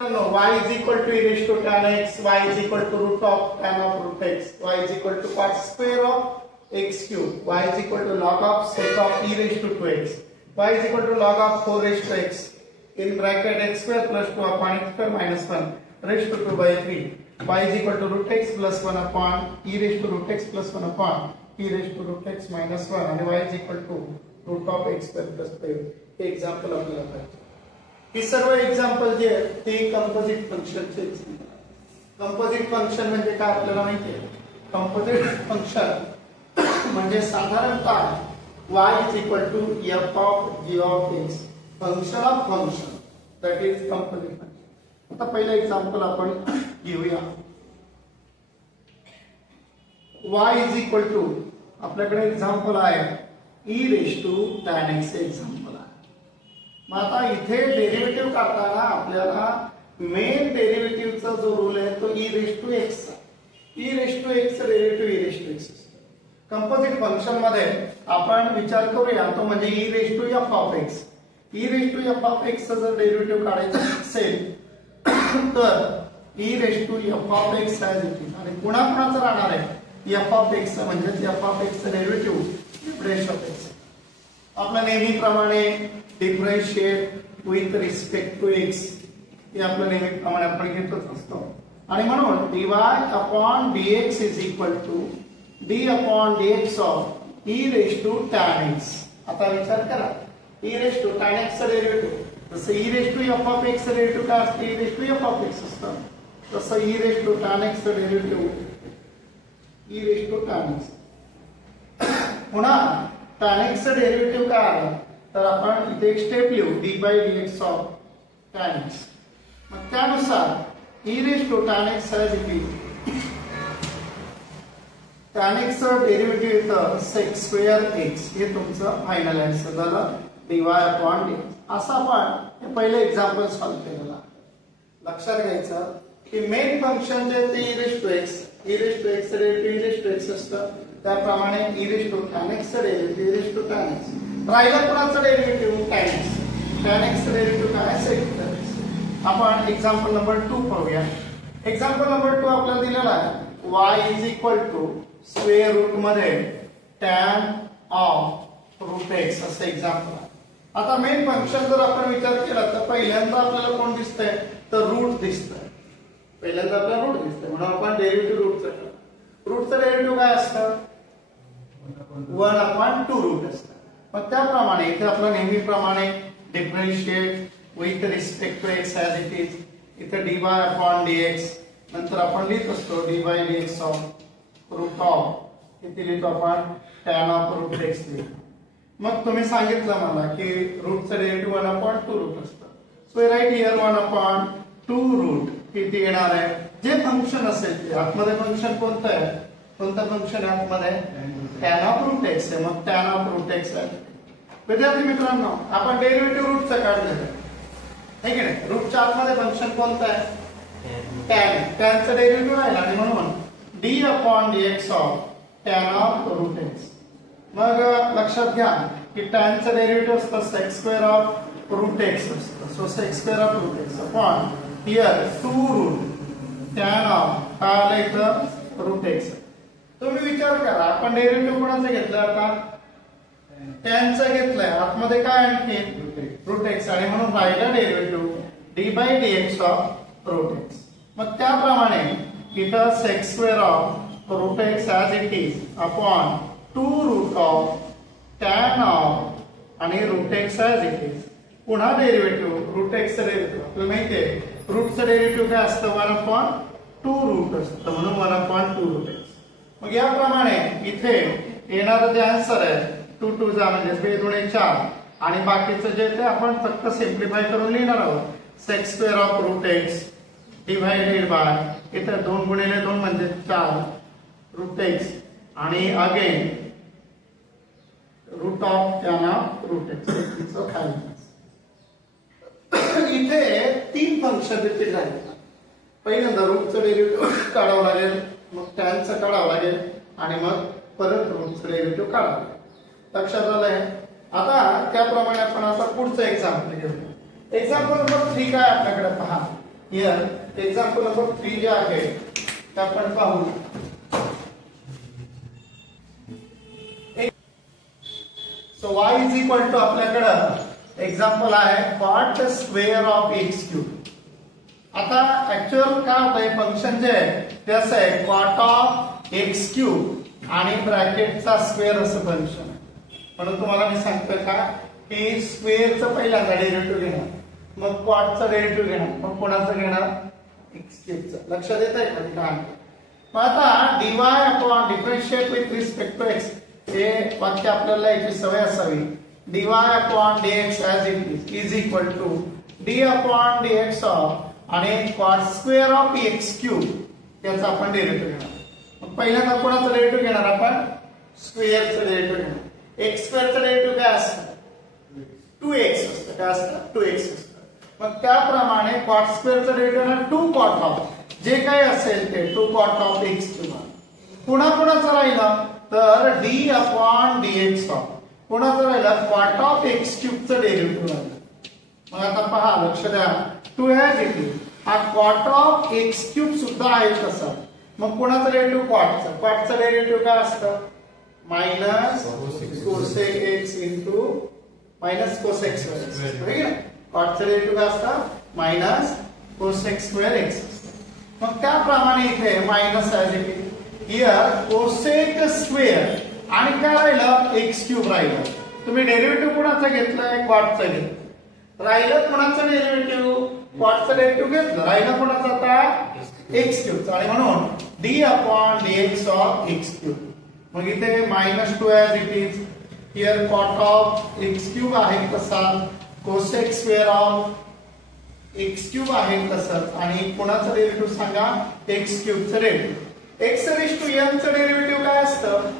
No, y is equal to e raised to tan x, y is equal to root of tan of root x, y is equal to cot square of x cube, y is equal to log of sec of e raised to 2x, y is equal to log of 4 raised to x in bracket x square plus 2 upon x square minus 1 raised to 2 by 3, y is equal to root x plus 1 upon e raised to root x plus 1 upon e raised to root x minus 1 and y is equal to root of x square plus 5. हे example आपल्याला पाहिजे. ही सर्व example जे आहेत ते composite फंक्शनचे example. Composite function म्हणजे काय आपल्याला माहिती आहे. कंपोजिट फंक्शन म्हणजे साधारणतः y is equal to f of g of x function of function that is composite function. आता पहिलं एक्झाम्पल आपण घेऊया. y is equal to आपल्याकडे एक्झाम्पल आहे e raised to tan x example आहे. मग आता इथे डेरिव्हेटिव्ह काढताना आपल्याला मेन डेरिव्हेटिव्हचा जो रूल आहे तो e raised to x चा. e raised to x चा derivative e raised to x असतो. कंपोजिट फंक्शन मध्ये आपण विचार करूया तो म्हणजे e raised to f of x. e raised to f of x चा जर डेरिव्हेटिव्ह काढायचा असेल तर e raised to f of x आहे आणि पुन्हा पुन्हाच राहणार आहे f of x म्हणजे f of x चा डेरिव्हेटिव्ह रेश ऑफ x. आपल्या नेहमीप्रमाणे differentiate with respect to x हे आपल्या नेहमीप्रमाणे आपण घेतच असतो आणि म्हणून dy upon dx is equal to d upon dx of e raised to tan x. आता विचार करा e raised to tan x चा डेरिव्हेटिव्ह जसं e raised to f of x चा डेरिव्हेटिव्ह काय असतं e raised to f of x असतं तसं e raised to tan x चा derivative e raised to tan x. पुन्हा tan x चा डेरिव्हेटिव्ह काय आहे तर आपण इथे एक स्टेप लिहू d by dx of tan x. मग त्यानुसार e raised to tan x as it is tan x चा डेरिव्हेटिव्ह येतं sec square x हे तुमचं फायनल आन्सर झालं dy upon dx. असं आपण हे पहिले एक्झाम्पल सॉल्व्ह केलेलं आहे. लक्षात घ्यायचं की मेन फंक्शन जे ते e raised to x चा derivative e raised to x असतं त्याप्रमाणे e raised to tan x चा derivative e raised to tan x. राहिलं कुणाचं डेरिव्हेटिव्ह tan x चा डेरिव्हेटिव्ह काय sec square x. आपण एक्झाम्पल नंबर 2 पाहूया. एक्झाम्पल नंबर 2 आपल्याला दिलेला आहे y is equal to square root मध्ये tan of root x असं एक्झाम्पल आहे. आता मेन फंक्शन जर आपण विचार केला तर पहिल्यांदा आपल्याला कोण दिसतंय तर रूट दिसतंय. पहिल्यांदा आपल्याला रूट दिसतंय म्हणून आपण डेरिव्हेटिव्ह रूटचं डेरिव्हेटिव्ह काय असतं 1/2 रूट असतं. मग त्याप्रमाणे इथे आपलं नेहमीप्रमाणे differentiate with respect to x as it is इथे dy upon dx नंतर आपण लिहित असतो dy dx of root of इथे लिहितो आपण tan of root x लिहितो. मग तुम्ही सांगितलं मला की रूटचं डेरिव्हेटिव्ह 1/2 रूट असतं. सो राईट हिअर 1/2 रूट किती येणार आहे जे फंक्शन असेल ते आतमध्ये फंक्शन कोणतं आहे कोणतं फंक्शन आहे आतमध्ये tan of root x आहे. मग tan of root x आहे. विद्यार्थी मित्रांनो आपण डेरिव्हेटिव्ह रूटचं काढलेलं आहे की नाही. रूटच्या आतमध्ये फंक्शन कोणतं आहे टॅनचं डेरिव्हेटिव्ह आहे आणि म्हणून d upon dx of tan of root x. मग लक्षात घ्या की टॅनचं डेरिव्हेटिव्ह असतं sec square of root x असतं. So sec square of root x upon here 2 root tan of काय आलं इथं root x. तुम्ही विचार करा आपण डेरिव्हेटिव्ह कोणाचं घेतलं आता टॅनचं घेतलंय आतमध्ये काय आणखी रूट एक्स आणि म्हणून राहिलं derivative d by dx of root x. मग त्याप्रमाणे इथं sec square of root x as it is upon 2 root of tan of आणि root x as it is. पुन्हा डेरिव्हेटिव्ह रूट x चं डेरिव्हेटिव्ह आपल्याला माहिती आहे रूटचं डेरिव्हेटिव्ह काय असतं 1/2 रूट असतं म्हणून 1/2 रूट x. मग याप्रमाणे इथे येणारं जे आन्सर आहे 2 2 जा म्हणजे 2 2 4 आणि बाकीचं जे ते आपण फक्त सिम्प्लिफाय करून लिहिणार आहोत sec square of root x divided by इथे 2 गुणिले 2 म्हणजे 4 रूट x आणि again root of tan of root x चं खाली. इथे 3 फंक्शन रिपीट झाले. पहिल्यांदा रूटचं डेरिव्हेटिव्ह काढावं लागेल मग टॅनचं काढावं लागेल आणि मग परत रूटचं डेरिव्हेटिव्ह काढावं लागेल. लक्षात आलंय. आता त्याप्रमाणे आपण आता पुढचं एक्झाम्पल घेऊ. एक्झाम्पल नंबर 3 काय आपल्याकडे पहा हियर एक्झाम्पल नंबर 3 जे आहे ते आपण पाहू. So y is equal to आपल्याकडे एक्झाम्पल आहे cot square of x cube. आता ऍक्च्युअल काय होतंय फंक्शन जे आहे ते असं आहे cot ऑफ x क्यूब आणि ब्रॅकेटचा स्क्वेअर असं फंक्शन आहे. म्हणून तुम्हाला मी सांगतोय का की स्क्वेअरचं पहिल्यांदा डेरिव्हेटिव्ह घेणार, मग cotचं डेरिव्हेटिव्ह घेणार, मग कोणाचं घेणार x क्यूबचं. लक्षात येतंय का काय? मग आता dy upon differentiate with respect to x हे वाक्य आपल्याला याची सवय असावी. dy upon dx as it is equal to d upon dx of आणि cot square of x cube याचा आपण डेरिव्हेटिव्ह घेणार. मग पहिल्यांदा कोणाचं डेरिव्हेटिव्ह घेणार आपण स्क्वेअरचं डेरिव्हेटिव्ह घेणार. x स्क्वेअरचं डेरिव्हेटिव्ह काय असतं 2x असतं. काय असतं 2x असतं. मग त्याप्रमाणे cot स्क्वेअरचं डेरिव्हेटिव्ह 2 cot ऑफ जे काही असेल ते 2 cot ऑफ x क्यूब. पुन्हा कोणाचं राहिलं तर d अपॉन dx ऑफ कोणाचं राहिलं cot ऑफ x क्यूबचं डेरिव्हेटिव्ह राहिलं. मग आता पहा लक्ष द्या 2 हॅज इट हा cot ऑफ x क्यूब सुद्धा आहे तसा. मग कोणाचं डेरिव्हेटिव्ह cotचं डेरिव्हेटिव्ह काय असतं minus cosec x into minus cosec square x. ठीक आहे. cotचं डेरिव्हेटिव्ह काय असतं मायनस cosec स्क्वेअर x. मग त्याप्रमाणे इथे मायनस आहे हियर cosec स्क्वेअर आणि काय राहिलं x क्यूब राहिलं. तुम्ही डेरिव्हेटिव्ह कोणाचं घेतलंय cotचं घेतलं. राहिलं कोणाचं डेरिव्हेटिव्ह cotचं डेरिव्हेटिव्ह घेतलं. राहिलं कोणाचं आता x क्यूबचं आणि म्हणून d upon dx of x cube. मग इथे -2 as it is here cot of x cube आहे तसा cosec square of x cube आहे तसंच आणि कोणाचं डेरिव्हेटिव्ह सांगा x क्यूबचं derivative. x raise to n चं डेरिव्हेटिव्ह काय असतं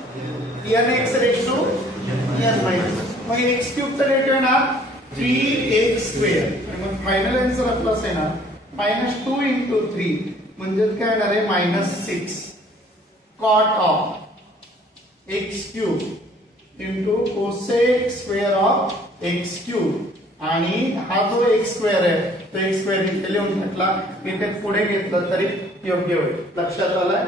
nx raise to n minus. मग x क्यूबचं डेरिव्हेटिव्ह ना 3x स्क्वेअर. मग फायनल आन्सर आपला असेल ना -2 इंटू 3 म्हणजे काय येणार आहे -6 cot of x cube into cosec square of x cube आणि हा जो x स्क्वेअर आहे तो x स्क्वेअर इथे लिहून घेतला. इथे पुढे घेतलं तरी योग्य होईल. लक्षात आलंय.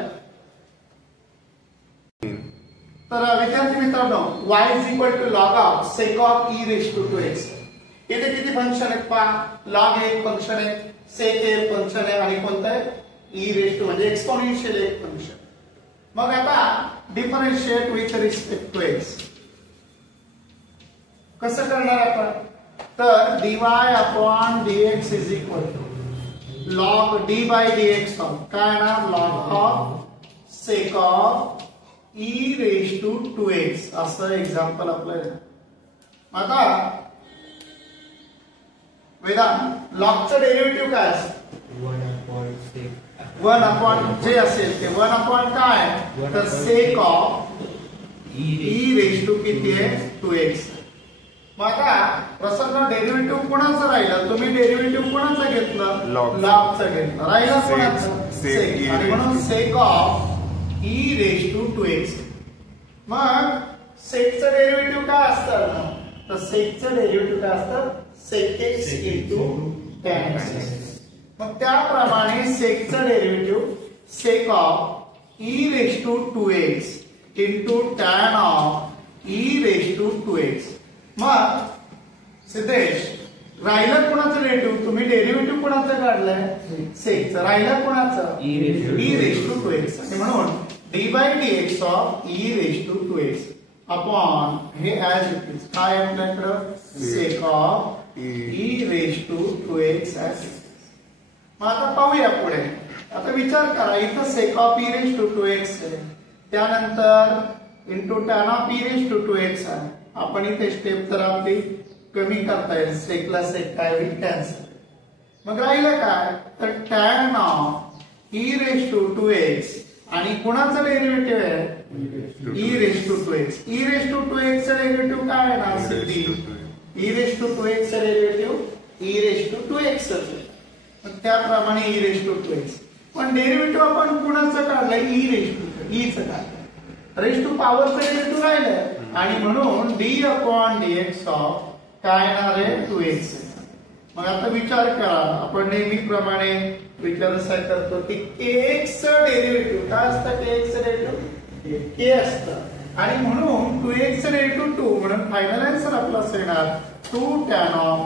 तर विद्यार्थी मित्रांनो y is equal to log of sec of e raise to 2x. इथे किती फंक्शन आहेत पहा. log एक फंक्शन आहे, sec एक फंक्शन आहे आणि कोणतं आहे e रेज टू म्हणजे एक्सपोनेन्शियल एक फंक्शन. मग आता differentiate with respect to x कसं करणार आपण तर dy upon dx is equal to log d by dx of काय ना log of sec of e raise to 2x असं एक्झाम्पल आपल्याला. आता वेदांत लॉगचं डेरिव्हेटिव्ह काय असतं 1 अपॉन जे असेल ते 1 अपॉन काय तर sec of e raise to किती आहे 2x. मग आता प्रसन्न डेरिव्हेटिव्ह कोणाचं राहिलं तुम्ही डेरिव्हेटिव्ह कोणाचं घेतलं लॉगचं घेतलं. राहिलं कोणाचं sec आणि म्हणून sec of e raise to 2x. मग secचं डेरिव्हेटिव्ह काय असतं तर secचं डेरिव्हेटिव्ह काय असतं sec x into tan x. मग त्याप्रमाणे secचं derivative sec of e raise to 2x into tan of e raise to 2x. मग सिद्धेश राहिलं कोणाचं डेरिव्हेटिव्ह तुम्ही डेरिव्हेटिव्ह कोणाचं काढलंय secचं. राहिलं कोणाचं e रेज टू 2x आणि म्हणून d by dx of e raise to 2x upon हे ऍज इट इज काय आपल्याकडं sec of e raise to 2x as. मग आता पाहूया पुढे. आता विचार करा इथं sec of e raise to 2x आहे त्यानंतर into tan of e raise to 2x आहे. आपण इथे स्टेप जर आपली कमी करता येईल sec ला sec काय होईल कॅन्सल. मग राहिलं काय तर tan of e raise to 2x आणि कोणाचं डेरिव्हेटिव्ह आहे e raise to 2x. e raise to 2x चं डेरिव्हेटिव्ह काय आहे ना सिद्धी e रेज टू 2x चं derivative e raise to 2x असेल. मग त्याप्रमाणे e रेज टू 2x पण डेरिव्हेटिव्ह आपण कोणाचं काढलंय e रेज टू e चं काढलंय. रेज टू पॉवरचं डेरिव्हेटिव्ह राहिलंय आणि म्हणून d अपॉन dx ऑफ काय येणार आहे 2x. मग आता विचार करा, आपण नेहमीप्रमाणे विचार असा करतो की kx चं डेरिव्हेटिव्ह काय असतं, kx चं डेरिव्हेटिव्ह k असतं आणि म्हणून 2x चं डेरिव्हेटिव्ह 2 म्हणून फायनल आन्सर आपला असं येणार 2 tan of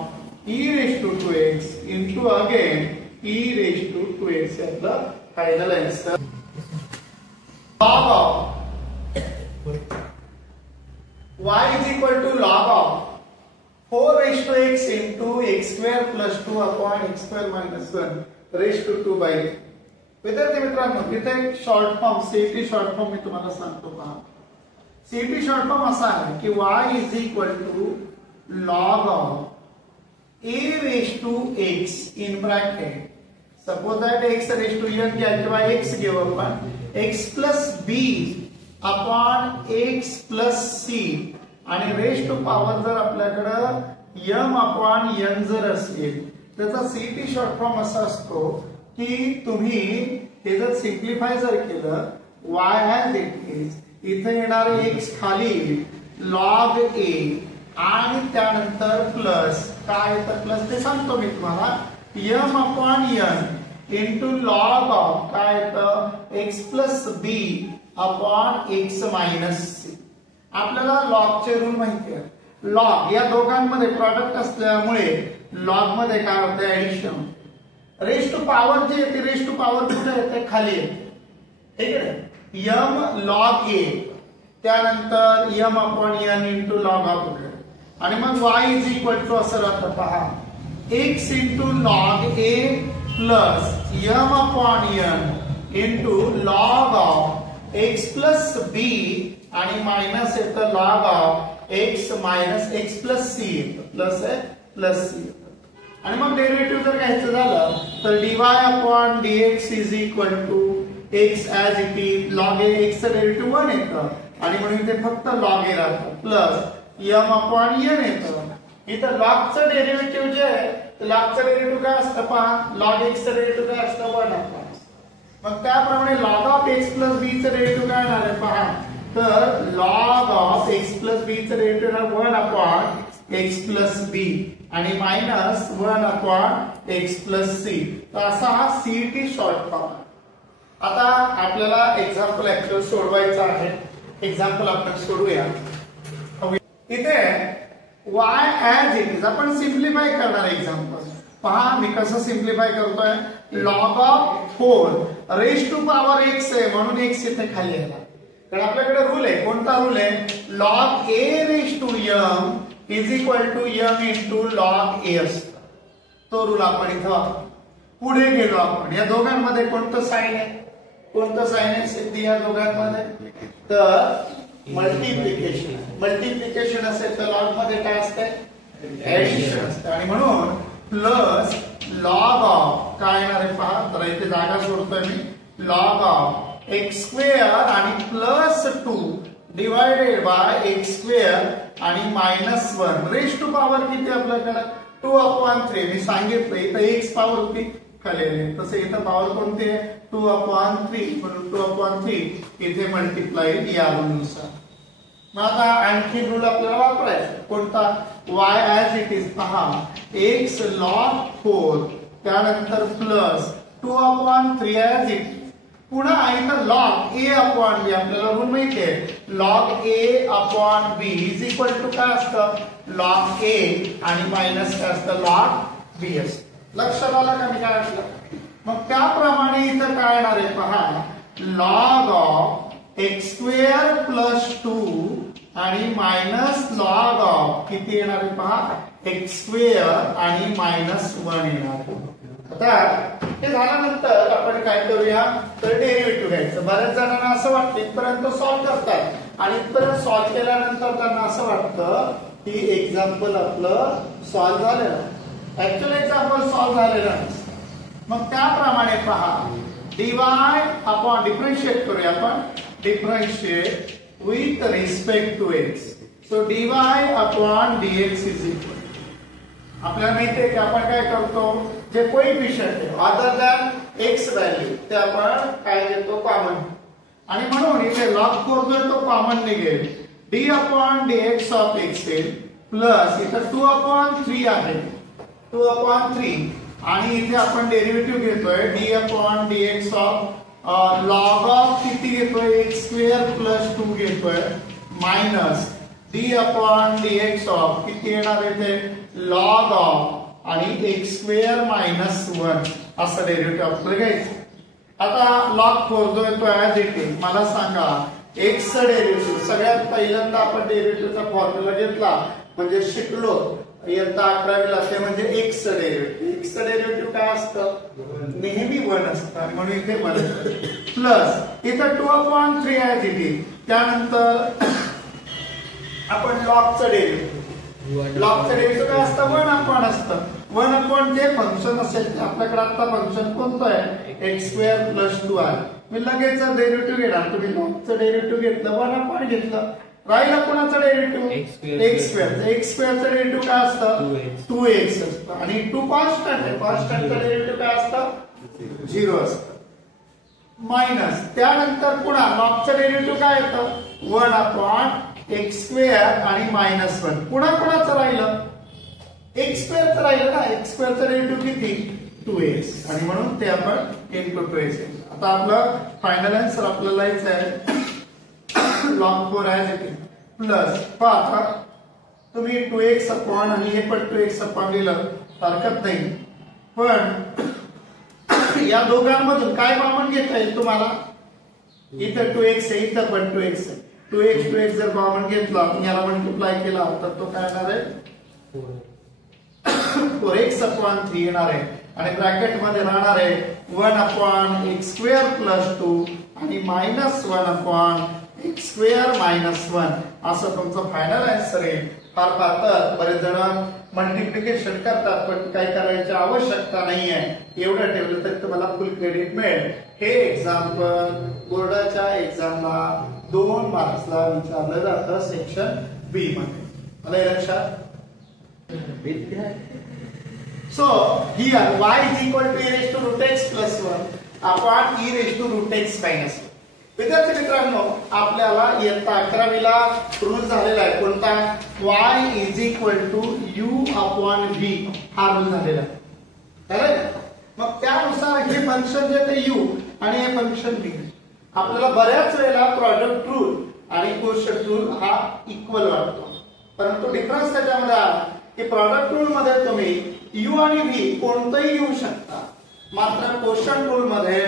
e raised to 2x into again e raised to 2x आपला final answer. log of y is equal to log of 4 raised to x into x square plus 2 upon x square minus 1 raised to 2 by x. विद्यार्थी मित्रांनो, इथे एक short form CET short form मी तुम्हाला सांगतो पहा. CET short form असा आहे की y is equal to log of a raised to x in bracket. Suppose that x raised to n घ्या किंवा x घेऊ आपण, x plus b upon x plus c आणि रेस टू पॉवर जर आपल्याकडं m अपॉन n जर असेल त्याचा सीईटी शॉर्ट फॉर्म असा असतो की तुम्ही हे जर सिम्प्लिफाय जर केलं y ॲज इट इज, इथे येणार x खाली log a आणि त्यानंतर प्लस काय येतं, प्लस ते सांगतो मी तुम्हाला, m upon n into log of काय येतं x plus b upon x minus c. आपल्याला लॉगचे रूल माहिती आहे. लॉग या दोघांमध्ये प्रॉडक्ट असल्यामुळे लॉग मध्ये काय होतं, ऍडिशन. रेस टू पॉवर जे येते, रेस टू पॉवर कुठे येते, खाली येते, ठीक आहे. m लॉग a त्यानंतर m upon n into log of आणि मग y इज इक्वल टू असं राहतं पहा, x into log a plus m upon n into log of x plus b आणि मायनस येतं log of x minus x plus c येतं, plus आहे plus c येतं. आणि मग डेरिव्हेटिव्ह जर घ्यायचं झालं तर dy upon dx is equal to x as it is, log a x चं डेरिव्हेटिव्ह 1 येतं आणि म्हणून ते फक्त लॉग a राहतं, प्लस m अपॉन n येतं. इथं लॉग चं डेरिव्हेटिव्ह जे आहे, लॉग चं डेरिव्हेटिव्ह काय असतं पहा, लॉग x चं डेरिव्हेटिव्ह काय असतं 1 अपॉन. मग त्याप्रमाणे log of x plus b चं डेरिव्हेटिव्ह काय येणार आहे पहा, तर log of x plus b चं derivative 1 upon x plus b आणि minus 1 upon x plus c. तर असा हा सीईटी शॉर्ट फॉर्म. आता आपल्याला एक्झाम्पल ऍक्च्युअल सोडवायचं आहे. एक्झाम्पल आपण सोडूया. इथे y ॲज इट इज आपण सिम्प्लिफाय करणार एक्झाम्पल. पहा मी कसं सिम्प्लिफाय करतोय, log of 4 raise to power x आहे म्हणून x इथे खाली येणार. तर आपल्याकडे रूल आहे, कोणता रूल आहे, log a raise to m is equal to m into log a असतो. तो रूल आपण इथं वापरू. पुढे गेलो आपण, या दोघांमध्ये कोणतं साइन आहे, कोणतं साइन आहे सिद्धी या दोघांमध्ये, तर मल्टिप्लिकेशन. मल्टिप्लिकेशन असेल तर लॉग मध्ये काय असते, ऍडिशन असते आणि म्हणून प्लस लॉग ऑफ काय येणार आहे पहा, तर इथे जागा सोडतोय मी, लॉग ऑफ x स्क्वेअर आणि plus 2 divided by x square आणि मायनस 1 रेस टू पॉवर किती आपल्याकडे 2 अपॉन 3. मी सांगितलं इथं x पॉवर होती खाली आली, तसं इथं पॉवर कोणती आहे 2 अपॉन 3 म्हणून 2 अपॉन 3 इथे मल्टिप्लाय या रूलनुसार. मग आता आणखी रूल आपल्याला वापरायचा कोणता, y ॲज इट इज पहा, x लॉग 4 त्यानंतर प्लस 2 अपॉन 3 ॲज इट. पुन्हा इथं लॉग a अपॉन b आपल्याला रूल माहिती आहे, log a upon b is equal to काय असतं, लॉग a आणि मायनस काय असतं, लॉग b असतं. लक्षात आलं का मी काय म्हटलं. मग त्याप्रमाणे इथं काय येणार आहे पहा, log of x square plus 2 आणि मायनस लॉग ऑफ किती येणार आहे पहा, x स्क्वेअर आणि मायनस 1 येणार. आता हे झाल्यानंतर आपण काय करूया, तर डेरिव्हेटिव्ह घ्यायचं. बऱ्याच जणांना असं वाटतं इथपर्यंत सॉल्व्ह करतात आणि इथपर्यंत सॉल्व्ह केल्यानंतर त्यांना असं वाटतं की एक्झाम्पल आपलं सॉल्व्ह झालेलं. ऍक्च्युअल एक्झाम्पल सॉल्व्ह झालेलं नसतं. मग त्याप्रमाणे पहा, डीवाय अपॉन डिफरन्शिएट करूया आपण, differentiate with respect to x. So dy upon dx is equal, आपल्याला माहिती आहे की आपण काय करतो, जे कोइफिशियंट आहे अदर दॅन एक्स व्हॅल्यू ते आपण काय घेतो कॉमन, आणि म्हणून इथे लॉग 4 जो तो कॉमन निघेल, d upon dx of x येईल प्लस इथं 2 अपॉन 3 आहे 2/3 आणि इथे आपण डेरिव्हेटिव्ह घेतोय d/dx ऑफ लॉग ऑफ किती घेतोय x² + 2 घेतोय मायनस d/dx ऑफ किती येणार आहे ते लॉग ऑफ आणि x² - 1 असं डेरिव्हेटिव्ह आपल्याला घ्यायचं. आता log 4 जो येतो ऍज इट इज. मला सांगा x चा डेरिव्हेटिव्ह सगळ्यात पहिल्यांदा आपण डेरिव्हेटिव्हचा फॉर्म्युला घेतला म्हणजे शिकलो इयत्ता 11वी ला ते म्हणजे x चा डेरिव्हेटिव्ह. x चा डेरिव्हेटिव्ह काय असतं नेहमी 1 असतं आणि म्हणून इथे 1 प्लस इथं 2/3 ऍज इट इज. त्यानंतर आपण लॉगचं डेरिव्हेटिव्ह लॉगचं डेरिव्हेटिव्ह काय असतं 1/1 असतं. 1/1 जे फंक्शन असेल ते आपल्याकडे आता फंक्शन कोणतं आहे x² + 2 आहे. मी लगेच डेरिव्हेटिव्ह घेणार. तुम्ही लॉगचं डेरिव्हेटिव्ह घेतलं 1/1 घेतलं राहिला कोणाचं डेरिव्हेटिव्ह x². x² चं डेरिव्हेटिव्ह काय असतं 2x असतं आणि 2 कॉन्स्टंट आहे. कॉन्स्टंटचं डेरिव्हेटिव्ह काय असतं 0 असतं. मायनस त्यानंतर पुन्हा लॉगचं डेरिव्हेटिव्ह काय येतं 1/x² आणि -1. पुन्हा कोणाचं राहिलं x² चं राहिलं ना. x² चं डेरिव्हेटिव्ह किती 2x आणि म्हणून ते आपण × 2x. आता आपलं फायनल आन्सर आपल्याला यायचं आहे log 4 as it is plus पहा तुम्ही 2x अपॉन आणि हे पण 2x अपॉन लिहिलं हरकत नाही. पण या दोघांमधून काय कॉमन घेता येईल तुम्हाला. इथं 2x आहे इथं पण 2x आहे. 2x जर कॉमन घेतला याला मल्टिप्लाय केला तर तो काय येणार आहे 4x/3 येणार आहे आणि ब्रॅकेट मध्ये राहणार आहे 1/x² + 2 आणि -1/x² - 1 असं तुमचं फायनल आन्सर आहे. फार तर बरेच जण मल्टिप्लिकेशन करतात पण काय करायची आवश्यकता नाहीये. एवढं ठेवलं तर तुम्हाला फुल क्रेडिट मिळेल. हे एक्झाम्पल बोर्डाच्या एक्झामला 2 मार्क्सला विचारलं जातं सेक्शन बी मध्ये. मला हे लक्षात. So here y is equal to e raised to root x plus 1 upon e raised to root x minus 1. विद्यार्थी मित्रांनो आपल्याला इयत्ता 11वी ला रूल झालेला आहे कोणता y is equal to u upon v हा रूल झालेला आहे. करेक्ट. मग त्यानुसार हे फंक्शन जे ते u आणि हे फंक्शन v आपल्याला बऱ्याच वेळेला प्रॉडक्ट रूल आणि कोशंट रूल हा इक्वल वाटतो परंतु डिफरन्स त्याच्यामध्ये आहे की प्रॉडक्ट रूल मध्ये तुम्ही u आणि v कोणतेही घेऊ शकता. मात्र कोशंट रूल मध्ये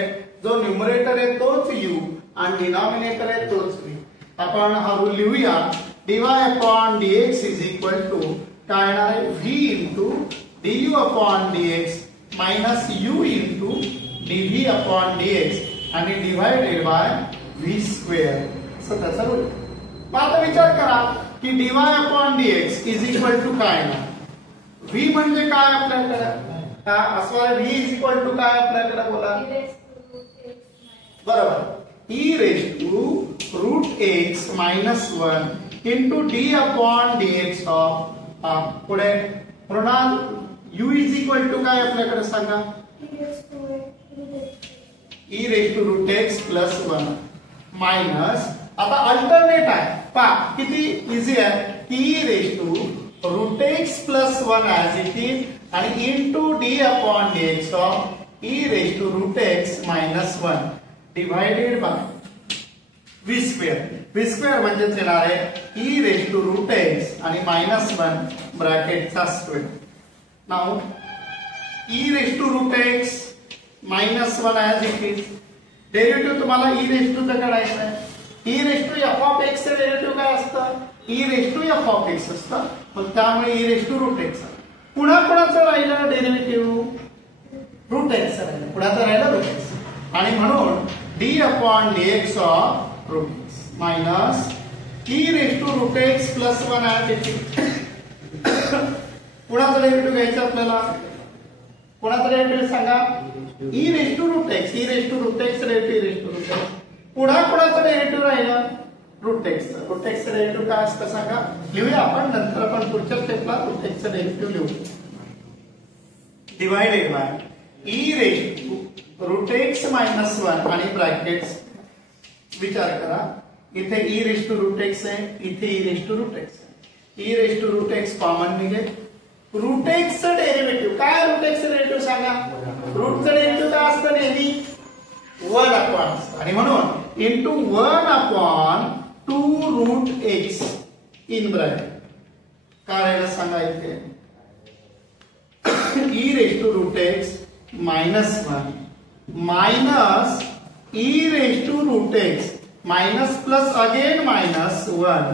जो न्यूमरेटर आहे तोच u आणि डिनॉमिनेटर आहे तोच v. आपण हा रूल लिहूया dy/dx काय येणार आहे v du/dx u dv/dx आणि डिवाइडेड बाय v². असं त्याचा रूल. मग आता विचार करा की dy/dx काय येणार v म्हणजे काय आपल्याकडे असं v काय आपल्याकडे बोला बरोबर e raised to root x minus 1 into d/dx of पुढे ऋणाल u काय आपल्याकडे सांगा e raised to root x plus 1 minus आता अल्टरनेट आहे पहा किती इझी आहे e raised to root x plus 1 as it is आणि into d/dx of e raised to root x minus 1 divided by v². v² म्हणजेच येणार आहे e raised to root x आणि -1 ब्रॅकेटचा square. Now e raised to root x -1 as it is derivative तुम्हाला e raised to चं काढायचं आहे. e raised to f of x चे डेरिव्हेटिव्ह काय असतं e raised to f of x असतं. मग त्यामुळे e raised to root x पुन्हा कोणाचं राहिलं डेरिव्हेटिव्ह रूट x राहिलं पुन्हाचं राहिलं रूट x आणि म्हणून d/dx of root x minus e raised to root x plus 1 as it is. कोणाचं डेरिव्हेटिव्ह घ्यायचं आपल्याला कोणाचं डेरिव्हेटिव्ह सांगा e raised to root x derivative raised to root x पुन्हा कोणाचं डेरिव्हेटिव्ह राहिलं रूट x चं डेरिव्हेटिव्ह काय असतं सांगा लिहूया आपण नंतर आपण पुढच्या स्टेपला रूट x चं डेरिव्हेटिव्ह लिहू. Divided by e raised to root x minus 1 आणि ब्रॅकेट्स विचार करा इथे e raised to root x आहे इथे e raised to root x आहे. e raised to root x common निघेल रूट एक्सचं डेरिव्हेटिव्ह काय? रूट एक्सचं डेरिव्हेटिव्ह सांगा. रूटचं डेरिव्हेटिव्ह काय असतं नेहमी 1 अपॉन आणि म्हणून into 1 upon 2 root x in bracket काय राहिलं सांगा इथे e raised to root x minus 1 minus e raised to root x minus plus again minus 1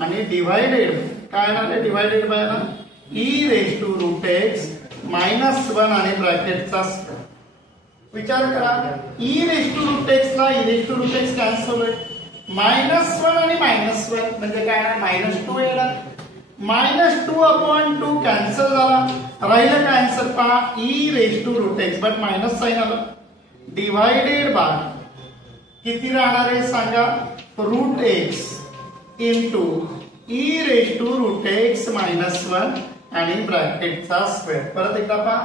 आणि डिवाइडेड काय आहे डिवाइडेड बाय ना e raised to root x minus 1 आणि ब्रॅकेटचा विचार करा e raised to root x ला e raised to root x cancel होईल -1 आणि -1 म्हणजे काय ना -2 येणार -2 अपॉन 2 कॅन्सल झाला राहिलं काय आन्सर पहा e raised to root x but minus sign आलं डिवाइडेड बाय किती राहणार आहे सांगा root x into e raised to root x -1 आणि ब्रॅकेटचा स्क्वेअर परत एकदा पहा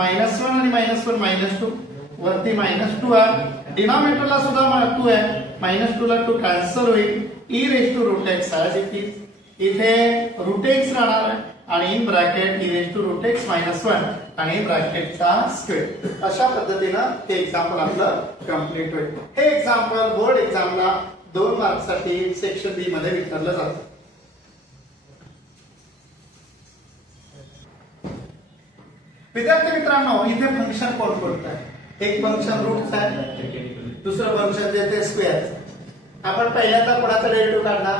-1 आणि -1 -2 वरती -2 आहे डिनॉमिनेटरला सुद्धा 2 आहे -2 ला 2 कॅन्सल होईल e raised to root x as it is इथे रूट एक्स राहणार आहे आणि in bracket e raised to root x -1 आणि ब्रॅकेटचा स्क्वेअर अशा पद्धतीनं हे एक्झाम्पल आपलं कंप्लीट होईल. हे एक्झाम्पल बोर्ड एक्झामला 2 मार्क्ससाठी सेक्शन बी मध्ये विचारलं जातं. विद्यार्थी मित्रांनो इथे फंक्शन कोणतं आहे? एक फंक्शन रूटचं आहे दुसरं फंक्शन जे ते स्क्वेअर आपण पहिल्यांदा कोणाचं डेरिव्हेटिव्ह काढणार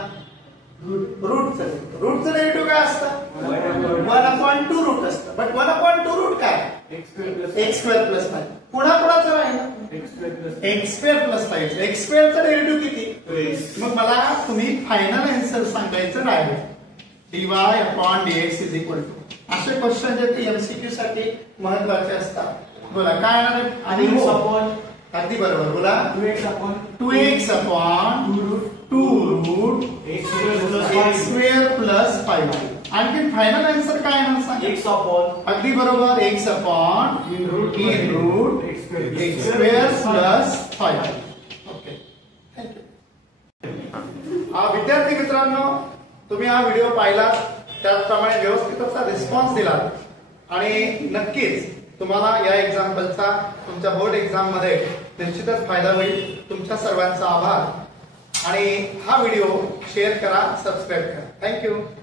रूटचं डेरिव्हेटिव्ह काय असतं 1/2 रूट असतं बट 1/2 रूट काय x स्क्वेअर प्लस 5 पुन्हा कोणाचं राहिलं x स्क्वेअर प्लस 5 x स्क्वेअरचं डेरिव्हेटिव्ह किती मग मला तुम्ही फायनल आन्सर सांगायचं direct dy upon dx is equal to असे क्वेश्चन जे ते एमसीक्यू साठी महत्त्वाचे असतात बोला काय आहे आणि अगदी बरोबर बोला 2x upon 2 root x square plus 5 आणखी फायनल आन्सर काय आहे सांगा x अपॉन अगदी बरोबर x upon in root x square plus 5 okay thank you. विद्यार्थी मित्रांनो तुम्ही हा व्हिडिओ पाहिला त्याप्रमाणे व्यवस्थित असा रिस्पॉन्स दिला आणि नक्कीच तुम्हाला या एक्झाम्पलचा तुमच्या बोर्ड एक्झाम मध्ये निश्चितच फायदा होईल. तुमच्या सर्वांचा आभार आणि हा व्हिडिओ शेअर करा सबस्क्राईब करा. थँक्यू.